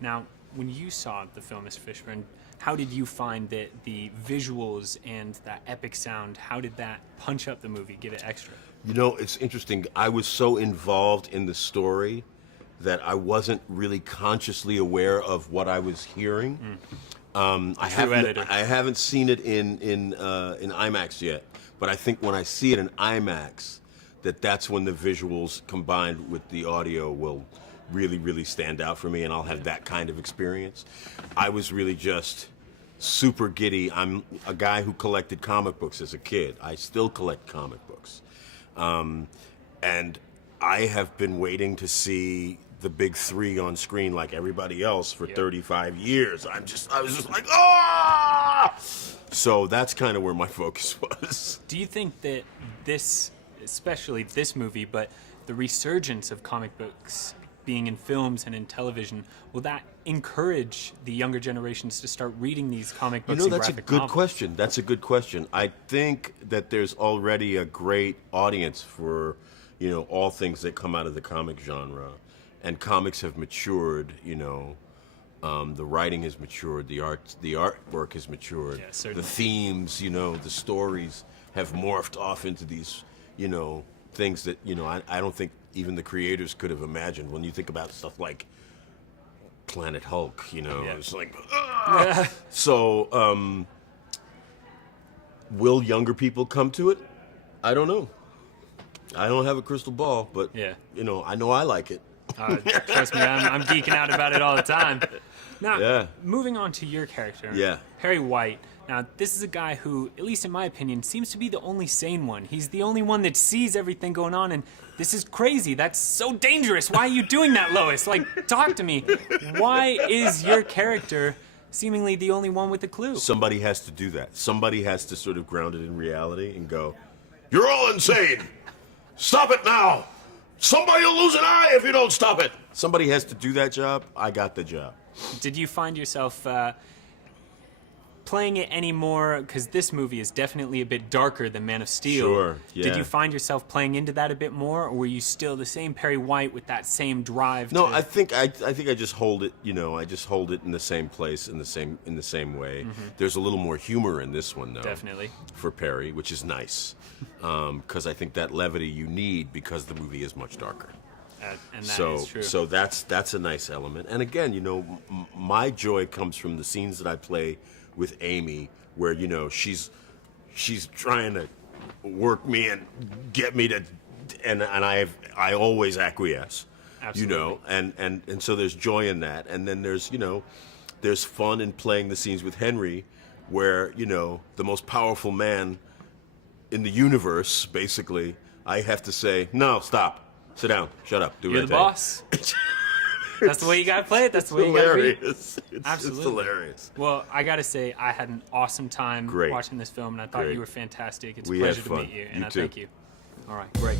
Now, when you saw the film, Mr. Fishburne, how did you find that the visuals and that epic sound, how did that punch up the movie, give it extra? You know, it's interesting. I was so involved in the story that I wasn't really consciously aware of what I was hearing. I haven't seen it in IMAX yet, but I think when I see it in IMAX, that's when the visuals combined with the audio will really, really stand out for me, and I'll have that kind of experience. I was really just super giddy. I'm a guy who collected comic books as a kid. I still collect comic books. And I have been waiting to see the big three on screen like everybody else for 35 years. I was just like, ah! So that's kind of where my focus was. Do you think that this, especially this movie, but the resurgence of comic books being in films and in television, will that encourage the younger generations to start reading these comic books? You know, that's a good question. That's a good question. I think that there's already a great audience for, you know, all things that come out of the comic genre. And comics have matured, you know. The writing has matured, the artwork has matured, the themes, you know, the stories have morphed off into these, you know, things that, you know, I don't think even the creators could have imagined. When you think about stuff like Planet Hulk, you know, it's like, ah! So, will younger people come to it? I don't know. I don't have a crystal ball, but, you know I like it. Trust me, I'm geeking out about it all the time. Now, moving on to your character, Perry White. Now, this is a guy who, at least in my opinion, seems to be the only sane one. He's the only one that sees everything going on, and this is crazy. That's so dangerous. Why are you doing that, Lois? Like, talk to me. Why is your character seemingly the only one with a clue? Somebody has to do that. Somebody has to sort of ground it in reality and go, "You're all insane. Stop it now. Somebody will lose an eye if you don't stop it." Somebody has to do that job. I got the job. Did you find yourself playing it anymore? Because this movie is definitely a bit darker than Man of Steel. Sure, yeah. Did you find yourself playing into that a bit more, or were you still the same Perry White with that same drive? No, I think I just hold it. You know, I just hold it in the same place, in the same way. There's a little more humor in this one, though. Definitely. For Perry, which is nice, because I think that levity you need because the movie is much darker. And that is true. So that's a nice element. And again, you know, my joy comes from the scenes that I play with Amy, where, you know, she's trying to work me and get me to, and I always acquiesce. Absolutely. You know, and so there's joy in that. And then there's, you know, there's fun in playing the scenes with Henry, where, you know, the most powerful man in the universe, basically, I have to say, "No, stop. Sit down. Shut up. Do You're the boss." That's the way you gotta play it. That's the way you gotta be. Absolutely. It's hilarious. Well, I gotta say, I had an awesome time watching this film, and I thought you were fantastic. It's a pleasure to meet you, and I thank you. All right, great.